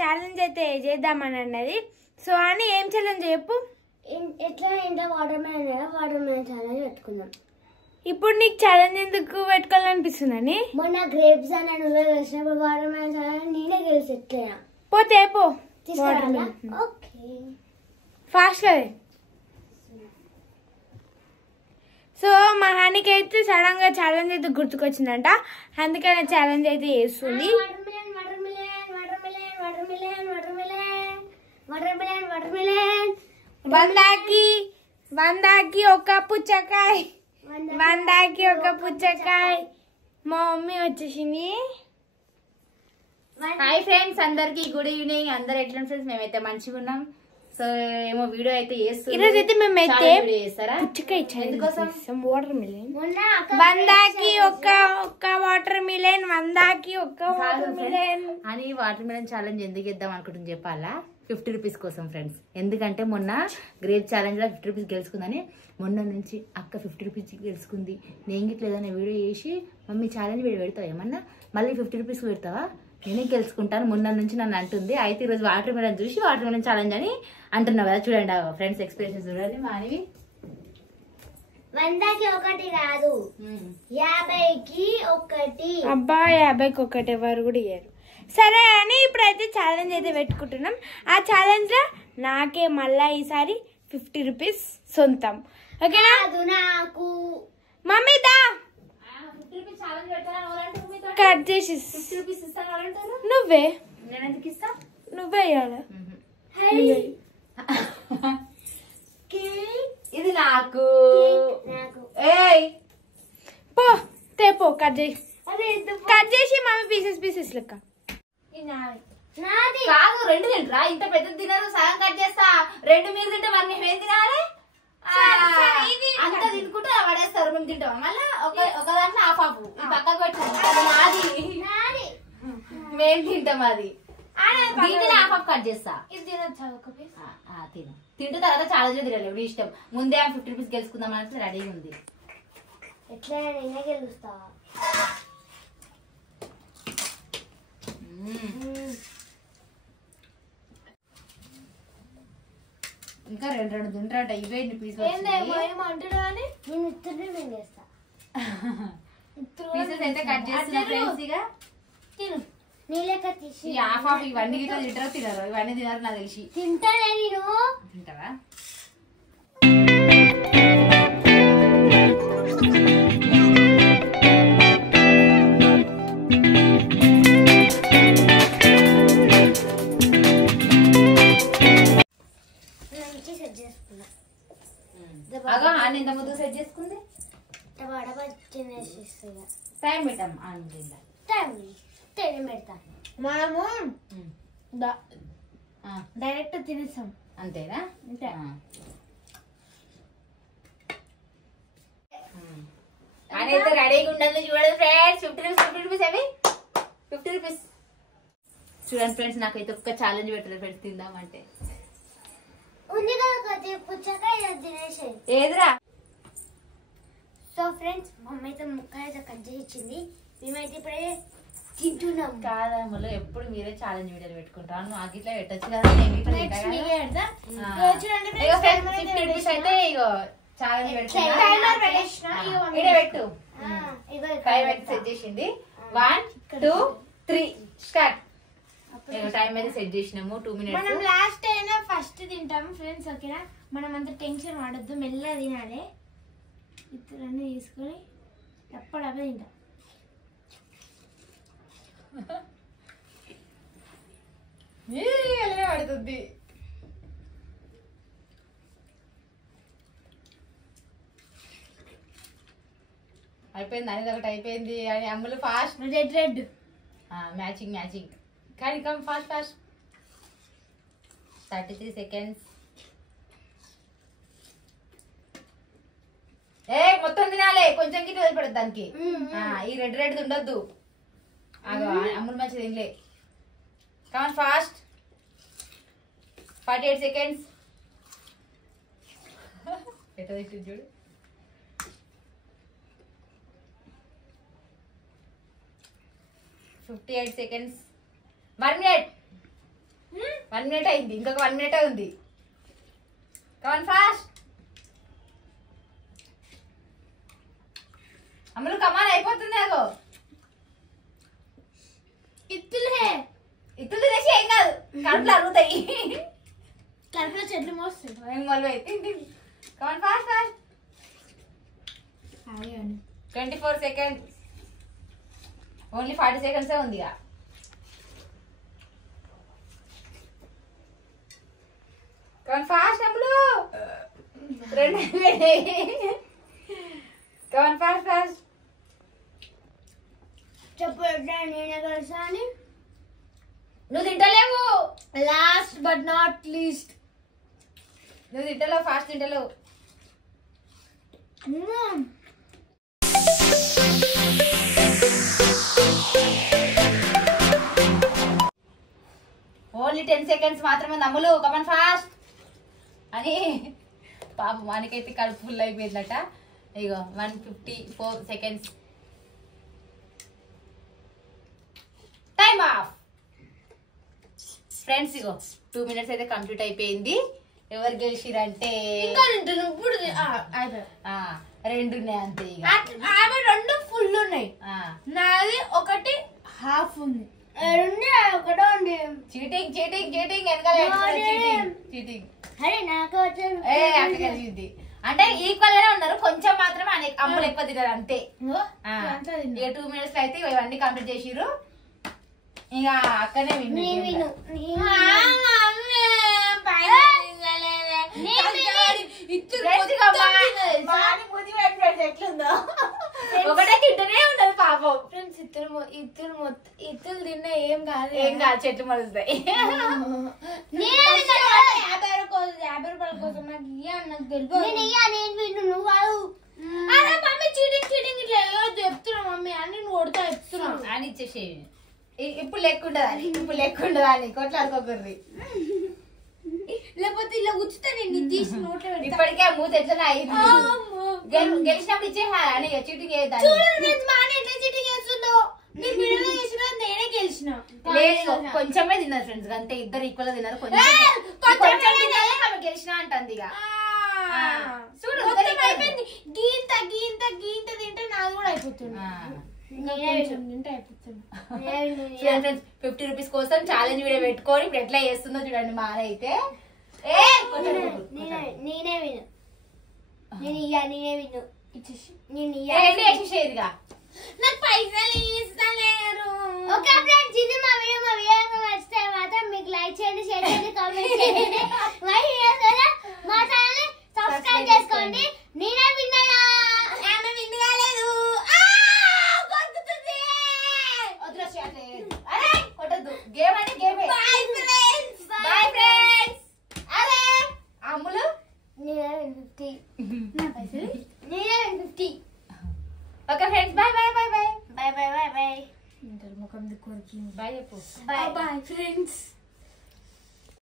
Challenge అయితే చేద్దామని అన్నది. సో అని ఏం ఛాలెంజ్ చెప్పు. ఎట్లా ఇంట్లో వాటర్ మెలన్ ఛాలెంజ్ పెట్టుకుందాం. ఇప్పుడు నీకు ఛాలెంజ్ ఎందుకు పెట్టుకోవాలనిపిస్తుందని? మొన్న గ్రేప్స్ అని నువ్వే వేసినప్పుడు వాటర్ మెలన్ ఛాలెంజ్ నేనే గెలిచి ఎట్లయినా పోతే పో ఓకే ఫాస్ట్ గా. సో మా హానికి అయితే సడన్ గా ఛాలెంజ్ అయితే గుర్తుకొచ్చిందంట, అందుకని ఛాలెంజ్ అయితే చేస్తుంది. వందాకి ఒక పుచ్చకాయ, వందాకి ఒక పుచ్చకాయ. మా మమ్మీ వచ్చేసింది. హాయ్ ఫ్రెండ్స్, అందరికి గుడ్ ఈవినింగ్. అందరు ఎట్లా ఫ్రెండ్స్? మేమైతే మంచిగా ఉన్నాం. సో ఏమో వీడియో అయితే ఈరోజైతే మేమైతే వాటర్ మిలన్, వందాకి ఒక్క వాటర్ మిలన్, వందాకి ఒక్క వాటర్ మిలన్ అని వాటర్ మిలన్ ఛాలెంజ్ ఎందుకు ఇద్దాం అనుకుంటుంది చెప్పాలా? 50 రూపీస్ కోసం ఫ్రెండ్స్. ఎందుకంటే మొన్న గ్రేప్ ఛాలెంజ్ లో 50 రూపీస్ గెలుచుకుందని మొన్న నుంచి అక్క 50 రూపీస్ గెలుచుకుంది. నేను గిట్లేదన్నా వీడియో చేసి మమ్మీ ఛాలెంజ్ వీడియో పెడతావు ఏమన్నా, మళ్ళీ 50 రూపీస్ పెడతావా, నేనే గెలుచుకుంటాను మొన్న నుంచి నన్ను అంటుంది. అయితే ఈరోజు వాటర్ మిలన్ చూసి వాటర్ మిలన్ ఛాలెంజ్ అని అంటున్నావు కదా, చూడండి ఫ్రెండ్స్ ఎక్స్ప్రెషన్స్ చూడండి మానివి. 100కి ఒకటి కాదు, 50కి ఒకటి. అబ్బా 50కి ఒకటి ఎవరు కూడా ఇయ్యారు. సరే అని ఇప్పుడైతే ఛాలెంజ్ అయితే పెట్టుకుంటున్నాం. ఆ ఛాలెంజ్ లో నాకే మళ్ళా ఈసారి 50 రూపీస్ సొంతం. ఓకేనా? నాకు మమ్మీ దా కట్ చేసి నువ్వే నువ్వే ఇవ్వాలి. ఇది నాకు పో తేపో కట్ చేసి మమ్మీ పీసెస్ లెక్క. కాదు, 2 తింటరా? ఇంత పెద్ద తినరు, సగం కట్ చేస్తా. 2 మీరు తింటే మరి మేము ఏం తినాలి? అంత తినుకుంటే పడేస్తారు, మేము తింటాం. మళ్ళీ ఒక దాంట్లో హాఫ్ ఈ పక్కకు పెట్టాలి, నాది మేము తింటాం. అది దీంట్లో హాఫ్ కట్ చేస్తా. తింటే తర్వాత చాలా తినాలి, ఎవరి ఇష్టం. ముందే 50 రూపీస్ గెలుచుకుందాం అంటే రెడీ ఉంది. ఎట్లా నేనే గెలుస్తా. ఇంకా 2 తింటారట. ఇవే పీసెస్ అయితే కట్ చేస్తున్నా ఫ్రెండ్స్. ఇక తిను నీ లెక్క తీసి హాఫ్ ఇవన్నీ గిట్లా తింటారో తినరు, ఇవన్నీ తినరు నాకు తెలిసి. తింటానే నేను. తింటావా? అగా ఇంత ముందు సెట్ చేసుకుంది. టైం పెట్టాం టైం పెడతా. మనము డైరెక్ట్ తినేస్తాం అంతేనా? అయితే రెడీగా ఉండదు చూడండి ఫ్రెండ్స్. 50 రూపీస్ అవి 50 రూపీస్. చూడండి ఫ్రెండ్స్, నాకైతే ఒక్క ఛాలెంజ్ పెట్టలేదు ఫ్రెండ్స్ తిందామంటే. ఉంది కదా పుచ్చకాయ తినేసి ఏదిరా. సో ఫ్రెండ్స్, మమ్మీ అయితే ముక్కలు అయితే కట్ చేసి ఇచ్చింది, మేమైతే ఇప్పుడే తింటున్నాం. కాదమ్మలో ఎప్పుడు మీరే ఛాలెంజ్ వీడియోలు పెట్టుకుంటారు, నాకు ఇట్లా పెట్టచ్చు కదా. నేను ఇట్లా అయితే ఇగో ఛాలెంజ్ పెట్టు. టైం సెట్ చేసింది. 1 2 3 స్టార్ట్. టైం అయితే సెట్ చేసినాము 2 minutes. మనం లాస్ట్ అయినా ఫస్ట్ తింటాం ఫ్రెండ్స్. ఓకేనా? మనం అంత టెన్షన్ పడద్దు, మెల్లగా తినాలి. ఇతరులన్నీ తీసుకొని ఎప్పుడప్పుడు తింటాం. పడుతుంది. అయిపోయింది అనేది ఒకటి అయిపోయింది. అని అమ్ములు ఫాస్ట్ రెడ్ మ్యాచింగ్ కానీ కమ్ ఫాస్ట్ 33 seconds. మొత్తం తినాలి, కొంచెం గిట్ట వదిలిపెడదు దానికి. ఈ రెడ్ ఉండొద్దు. అమ్ములు మంచిది తినలే. Come fast 48 seconds. ఎట్లా తెచ్చింది చూడు. 58 seconds. 1 minute. 1 minute అయింది, ఇంకొక 1 minute ఉంది. కమాన్ ఫాస్ట్ అమ్ములు, కమాన్ అయిపోతుంది. అగో ఇత్తులు తినేసి ఏం కాదు, కడుపులు అరుగుతాయి. కడుపులో చెట్లు మోస్తాయి. Come on fast fast. 24 seconds. Only 40 seconds ఉంది. కమాన్ ఫాస్ట్ అమ్ములు. 2 కమాన్ ఫాస్ట్ ఫాస్ట్. చెప్పు నేనే కలిసా అని. నువ్వు తింటలేవు. Last but not least. నువ్వు తింటలేవు, ఫాస్ట్ తింటలేవు. ఓన్లీ 10 seconds మాత్రమే నమ్ములు. కమన్ ఫాస్ట్ అని పాప మనకైతే కడుపు ఫుల్ అయిపోయిందట. ఇగో 154 seconds. Time off. ఫ్రెండ్స్ ఇగో 2 minutes అయితే కంప్లీట్ అయిపోయింది. ఎవరు గెలిచిరంటే 2 ఉన్నాయి అంతే. ఇక 2 ఫుల్ ఉన్నాయి, నాది 1 హాఫ్ ఉంది. ఒకటే ఉంది. చీటింగ్ చీటింగ్ చీటింగ్ వెనకాల చీటింగ్. అరే నాకు అంటే ఈక్వల్ గానే ఉన్నారు, కొంచెం మాత్రమే అమ్ములు ఎక్కువ తిన్నారు అంతే. ఇక 2 minutes లో అయితే ఇవన్నీ కంప్లీట్ చేసిర్రు. ఇక అక్కనే ఎట్లుందో ఒకటే తింటూనే ఉన్నది పాపం. ఫ్రెండ్స్ ఇత్తులు తిన్నా ఏం కాదు, ఏం కాదు, చెట్లు మలుస్తాయి. 50 రూపాయల కోసం నాకు నాకు తెలియదు. నువ్వు కాదు. అరే మమ్మీ చీటింగ్ చీటింగ్ ఇట్లా చెప్తున్నా మమ్మీ అని నువ్వు కొడతా చెప్తున్నా అని ఇచ్చేసి. ఇప్పుడు లెక్క ఉండదా అని కొట్లాడుకోకర్రి. లేకపోతే ఇలా కూర్చుంటే నేను తీసి నోట్లో ఇప్పటికే మూత ఎట్లా అయింది. గెలిచినప్పుడు ఇచ్చే అని చీటింగ్ చేద్దాం. చీటింగ్ చేస్తుందో నేను వీడియోలో చేసిన నేనే గెలిచిన. లేదు కొంచెమే తిన్నారు ఫ్రెండ్స్, అంతే. ఇద్దరు ఈక్వల్ గా తిన్నారు. కొంచెం గెలిచిన అంటుంది. ఇక చూడు అయిపోయింది. గీంత గీంత గీంత తింటే నాది కూడా అయిపోతుంది. 50 rupees కోసం ఛాలెంజ్ వీడియో పెట్టుకొని ఇప్పుడు ఎట్లా చేస్తుందో చూడండి. మానైతే నేనే విను. నేనే విను. చేసేదిగా నాకు పైసలు ఇస్తలేరు. ఓకే ఫ్రెండ్స్, ఇది మా వీడియో నచ్చితే మాత్రం మీకు లైక్ చేయండి, షేర్ చేయండి, కామెంట్ చేయండి. మా ఛానల్ ని సబ్స్క్రైబ్ చేసుకోండి. నేనే విన్నాయా, ఆమె విన్ కాలేదు. కొట్టద్దు. గేమ్ అంటే గేమే. Bye friends. Bye friends. అరే అమ్ములు నేనే 50. నా పైసలు నేనే 50. Okay friends, bye bye bye bye bye bye bye bye. Bye చెప్పు. Bye bye friends.